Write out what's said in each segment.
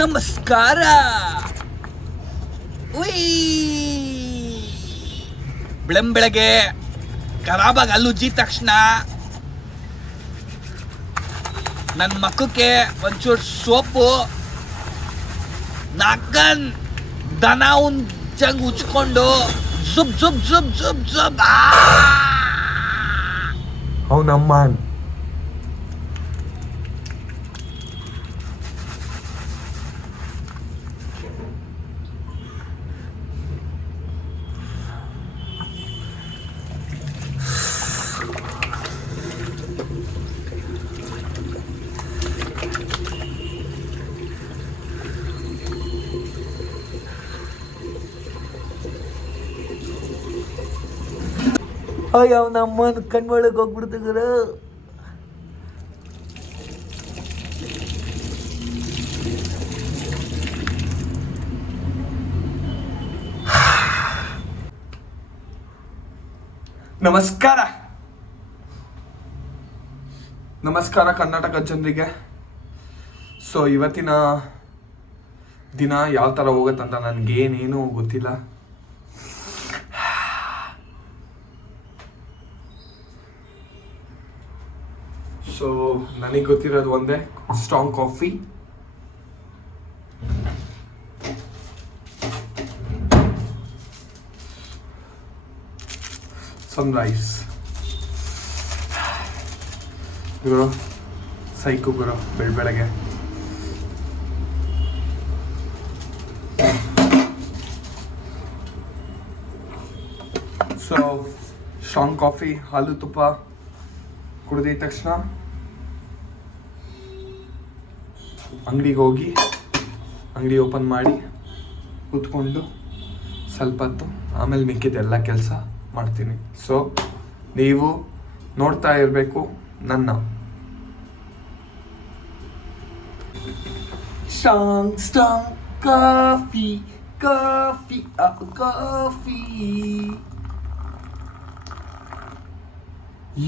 ನಮಸ್ಕಾರ. ಉಯ್ ಬೆಳಂಬೆಳಗ್ಗೆ ಖರಾಬಾಗಿ ಹಲ್ಲುಜ್ಜಿದ ತಕ್ಷಣ ನನ್ನ ಮಕ್ಕಕ್ಕೆ ಒಂಚೂರು ಸೋಪು ನಾಕನ್ ದನ ಉಂಚಂಗೆ ಉಚ್ಕೊಂಡು ಜುಬ್ ಜುಬ್ ಜುಬ್ ಜುಬ್ ಜುಬ್ ಅವನಮ್ಮ ಅಯ್ಯ ಅವನಮ್ಮನ ಕಣ್ಮೊಳಗೆ ಹೋಗ್ಬಿಡ್ತು ಗುರು. ನಮಸ್ಕಾರ ನಮಸ್ಕಾರ ಕರ್ನಾಟಕ ಜನರಿಗೆ. ಸೊ ಇವತ್ತಿನ ದಿನ ಯಾವ ಥರ ಹೋಗುತ್ತಂತ ನನಗೇನೇನು ಗೊತ್ತಿಲ್ಲ. ಸೊ ನನಗೆ ಗೊತ್ತಿರೋದು ಒಂದೇ, ಸ್ಟ್ರಾಂಗ್ ಕಾಫಿ, ಸನ್ರೈಸ್. ಗುರು ಸೈಕು ಗುರು ಬೆಳಗ್ಗೆ ಸೊ ಸ್ಟ್ರಾಂಗ್ ಕಾಫಿ, ಹಾಲು ತುಪ್ಪ ಕುಡಿದ ತಕ್ಷಣ ಅಂಗಡಿಗೆ ಹೋಗಿ ಅಂಗಡಿ ಓಪನ್ ಮಾಡಿ ಕೂತ್ಕೊಂಡು ಸ್ವಲ್ಪ ಹೊತ್ತು ಆಮೇಲೆ ಮಿಕ್ಕಿದೆಲ್ಲ ಕೆಲಸ ಮಾಡ್ತೀನಿ. ಸೊ ನೀವು ನೋಡ್ತಾ ಇರಬೇಕು ನನ್ನ strong strong coffee coffee coffee.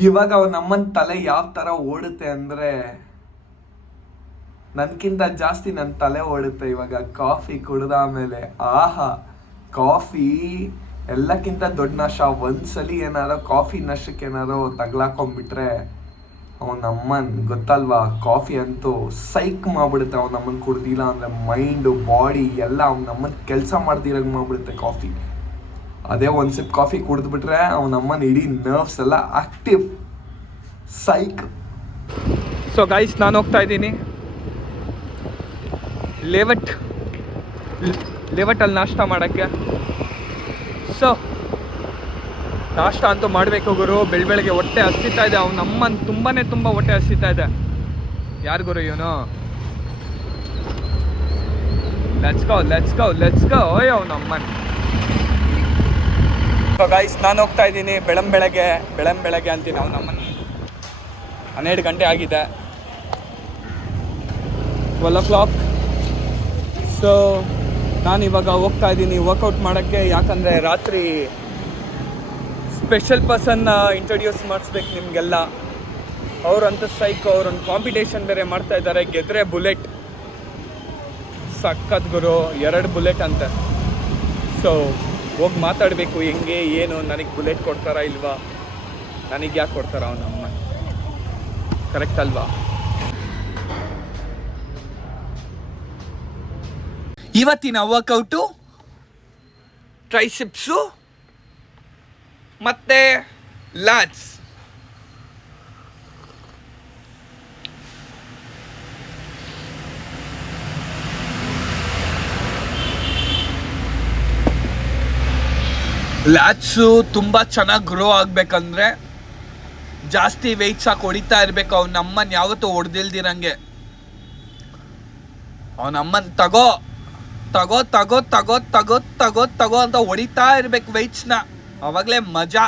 ಇವಾಗ ನಮ್ಮನ ತಲೆ ಯಾವ ಥರ ಓಡುತ್ತೆ ಅಂದರೆ ನನ್ಕಿಂತ ಜಾಸ್ತಿ ನನ್ನ ತಲೆ ಓಡುತ್ತೆ ಇವಾಗ ಕಾಫಿ ಕುಡ್ದ ಮೇಲೆ. ಆಹಾ, ಕಾಫಿ ಎಲ್ಲಕ್ಕಿಂತ ದೊಡ್ಡ ನಶ. ಒಂದ್ಸಲಿ ಏನಾರೋ ಕಾಫಿ ನಶಕ್ಕೆ ಏನಾರೋ ತಗ್ಲಾಕೊಂಡ್ಬಿಟ್ರೆ ಅವನಮ್ಮನ್ ಗೊತ್ತಲ್ವಾ, ಕಾಫಿ ಅಂತೂ ಸೈಕ್ ಮಾಡ್ಬಿಡುತ್ತೆ. ಅವನಮ್ಮನ್ ಕುಡ್ದಿಲ್ಲ ಅಂದರೆ ಮೈಂಡು ಬಾಡಿ ಎಲ್ಲ ಅವನಮ್ಮನ್ ಕೆಲಸ ಮಾಡ್ದಿರಾಗ ಮಾಡ್ಬಿಡುತ್ತೆ ಕಾಫಿ. ಅದೇ ಒಂದು ಸಿಪ್ ಕಾಫಿ ಕುಡಿದ್ಬಿಟ್ರೆ ಅವನಮ್ಮನ ಇಡೀ ನರ್ವ್ಸ್ ಎಲ್ಲ ಆಕ್ಟಿವ್, ಸೈಕ್. ಸೊ ಗೈಸ್, ನಾನು ಹೋಗ್ತಾ ಇದ್ದೀನಿ ಲೇವಟ್ಟಲ್ಲಿ ನಾಷ್ಟ ಮಾಡೋಕ್ಕೆ. ಸೊ ನಾಷ್ಟ ಅಂತೂ ಮಾಡಬೇಕು ಗುರು. ಬೆಳಗ್ಗೆ ಹೊಟ್ಟೆ ಹಸಿತಾ ಇದೆ. ಅವನಮ್ಮನ ತುಂಬ ಹೊಟ್ಟೆ ಹಸಿತಾ ಇದೆ. ಯಾರು ಗುರು ಇವನು? ಲೆಟ್ಸ್ ಗೋ ಓಯ್ ಅವನಮ್ಮನ್. ಸೊ ಗೈಸ್, ನಾನು ಹೋಗ್ತಾ ಇದ್ದೀನಿ ಬೆಳಗ್ಗೆ ಅಂತೀನಿ. ಅವನಮ್ಮನ 12 ಗಂಟೆ ಆಗಿದೆ, 12 o'clock. ಸೊ ನಾನು ಇವಾಗ ಹೋಗ್ತಾ ಇದ್ದೀನಿ ವರ್ಕೌಟ್ ಮಾಡೋಕ್ಕೆ. ಯಾಕಂದರೆ ರಾತ್ರಿ ಸ್ಪೆಷಲ್ ಪರ್ಸನ್ನ ಇಂಟ್ರೊಡ್ಯೂಸ್ ಮಾಡಿಸ್ಬೇಕು ನಿಮಗೆಲ್ಲ. ಅವರಂತೂ ಸೈಕ್, ಅವರೊಂದು ಕಾಂಪಿಟೇಷನ್ ಬೇರೆ ಮಾಡ್ತಾ ಇದ್ದಾರೆ. ಗೆದ್ರೆ ಬುಲೆಟ್, ಸಕ್ಕತ್ ಗುರು, 2 ಬುಲೆಟ್ ಅಂತೆ. ಸೊ ಹೋಗಿ ಮಾತಾಡಬೇಕು ಹೆಂಗೆ ಏನು, ನನಗೆ ಬುಲೆಟ್ ಕೊಡ್ತಾರಾ ಇಲ್ವಾ, ನನಗೆ ಯಾಕೆ ಕೊಡ್ತಾರ ಅವನಮ್ಮ, ಕರೆಕ್ಟ್ ಅಲ್ವಾ? ಇವತ್ತಿನ ವರ್ಕೌಟು ಟ್ರೈಸೆಪ್ಸು ಮತ್ತೆ ಲ್ಯಾಟ್ಸ್. ಲ್ಯಾಟ್ಸು ತುಂಬ ಚೆನ್ನಾಗಿ ಗ್ರೋ ಆಗಬೇಕಂದ್ರೆ ಜಾಸ್ತಿ ವೆಯ್ಟ್ಸ್ ಹಾಕಿ ಹೊಡಿತಾ ಇರಬೇಕು. ಅವನಮ್ಮನ ಯಾವತ್ತೂ ಹೊಡೆದಿಲ್ದಿರಂಗೆ. ಅವನಮ್ಮನ ತಗೋ ಅಂತ ಹೊಡಿತಾ ಇರ್ಬೇಕು ವೆಯ್ಟ್ಸ್ನ, ಅವಾಗಲೇ ಮಜಾ.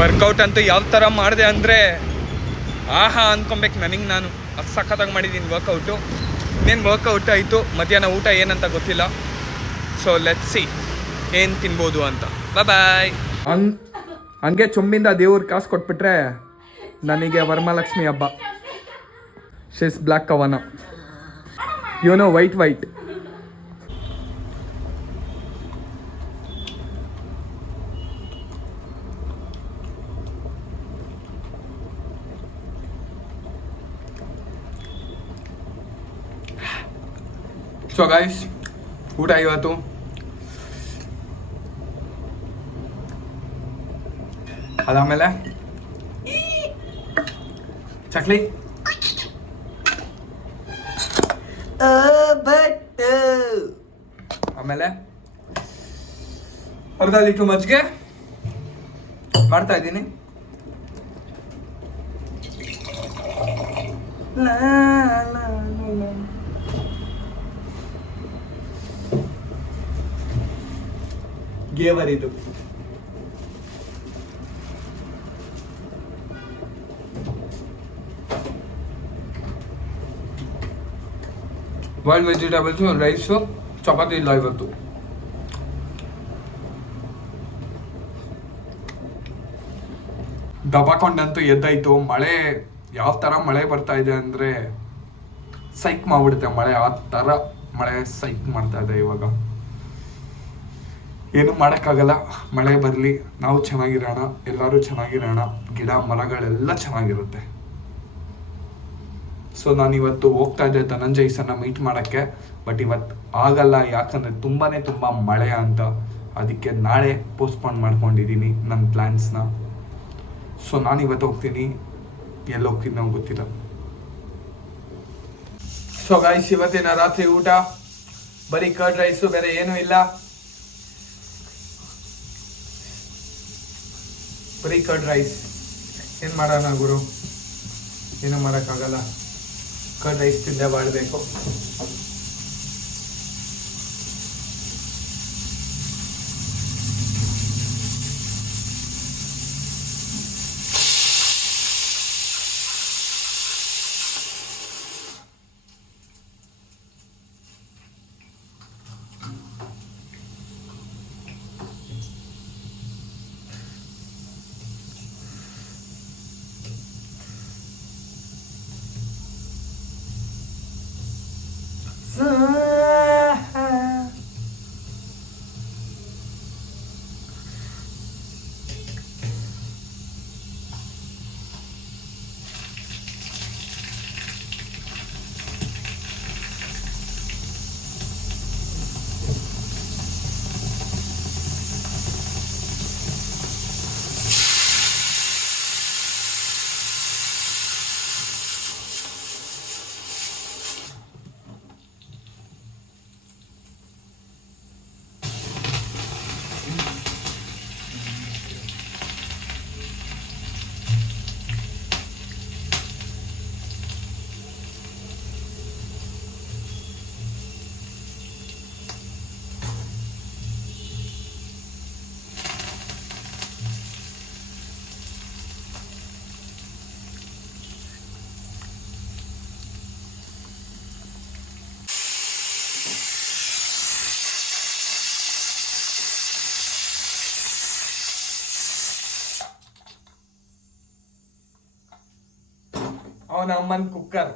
ವರ್ಕೌಟ್ ಅಂತೂ ಯಾವ ಥರ ಮಾಡಿದೆ ಅಂದರೆ ಆಹಾ ಅಂದ್ಕೊಬೇಕು ನನಗೆ. ನಾನು ಅದು ಸಖತ್ತಾಗಿ ಮಾಡಿದ್ದೀನಿ ವರ್ಕೌಟು. ಇನ್ನೇನು ವರ್ಕೌಟ್ ಆಯಿತು, ಮಧ್ಯಾಹ್ನ ಊಟ ಏನಂತ ಗೊತ್ತಿಲ್ಲ. ಸೊ ಲೆಟ್ಸ್ ಸಿ ಏನು ತಿನ್ಬೋದು ಅಂತ. ಬಾಯ್. ಹಂಗೆ ಚೊಂಬಿಂದ ದೇವ್ರ ಕಾಸು ಕೊಟ್ಬಿಟ್ರೆ ನನಗೆ ವರಮಹಾಲಕ್ಷ್ಮಿ ಹಬ್ಬ. ಶಿಸ್ ಬ್ಲ್ಯಾಕ್ ಕವನ, ಯುನೋ ವೈಟ್. ಸೊ ಗೈಸ್, ಊಟ ಇವತ್ತು ಅದಾದಮೇಲೆ ಚಕ್ಲಿ, ಆಮೇಲೆ ಅರ್ಧ ಲೀಟ್ರ್ ಮಜ್ಜಿಗೆ ಮಾಡ್ತಾ ಇದ್ದೀನಿ. ಗೇವರ್ ಇದು. ಬಾಯ್ಲ್ಡ್ ವೆಜಿಟೇಬಲ್ಸು, ರೈಸು, ಚಪಾತಿ ಇಲ್ಲ ಇವತ್ತು. ದಬಾಕೊಂಡಂತೂ ಎದ್ದಾಯ್ತು. ಮಳೆ ಯಾವ ಥರ ಮಳೆ ಬರ್ತಾ ಇದೆ ಅಂದರೆ ಸೈಕ್ ಮಾಡ್ಬಿಡುತ್ತೆ ಮಳೆ. ಆ ಥರ ಮಳೆ ಸೈಕ್ ಮಾಡ್ತಾ ಇದೆ ಇವಾಗ. ಏನು ಮಾಡೋಕ್ಕಾಗಲ್ಲ. ಮಳೆ ಬರಲಿ, ನಾವು ಚೆನ್ನಾಗಿರೋಣ, ಎಲ್ಲರೂ ಚೆನ್ನಾಗಿರೋಣ, ಗಿಡ ಮರಗಳೆಲ್ಲ ಚೆನ್ನಾಗಿರುತ್ತೆ. ಸೊ ನಾನಿವತ್ತು ಹೋಗ್ತಾ ಇದ್ದೆ ಧನಂಜಯ್ ಸರ್ನ ಮೀಟ್ ಮಾಡೋಕ್ಕೆ. ಬಟ್ ಇವತ್ತು ಆಗಲ್ಲ, ಯಾಕಂದರೆ ತುಂಬ ಮಳೆ ಅಂತ. ಅದಕ್ಕೆ ನಾಳೆ ಪೋಸ್ಟ್ಪೋನ್ ಮಾಡ್ಕೊಂಡಿದ್ದೀನಿ ನನ್ನ ಪ್ಲ್ಯಾನ್ಸ್ನ. ಸೊ ನಾನಿವತ್ತು ಹೋಗ್ತೀನಿ, ಎಲ್ಲಿ ಹೋಗ್ತೀನಿ ನಾವು ಗೊತ್ತಿಲ್ಲ. ಸೊ ಗೈಸ್, ಇವತ್ತಿನ ರಾತ್ರಿ ಊಟ ಬರೀ ಕರ್ಡ್ ರೈಸು, ಬೇರೆ ಏನೂ ಇಲ್ಲ. ಬರೀ ಕರ್ಡ್ ರೈಸ್. ಏನು ಮಾಡೋಣ ಗುರು, ಏನೂ ಮಾಡೋಕ್ಕಾಗಲ್ಲ. ಕರ್ಡ್ ರೈಸ್ ತಿಂದೇ ಬಾಳಬೇಕು. ಅವನ ಅಮ್ಮನ ಕುಕ್ಕರ್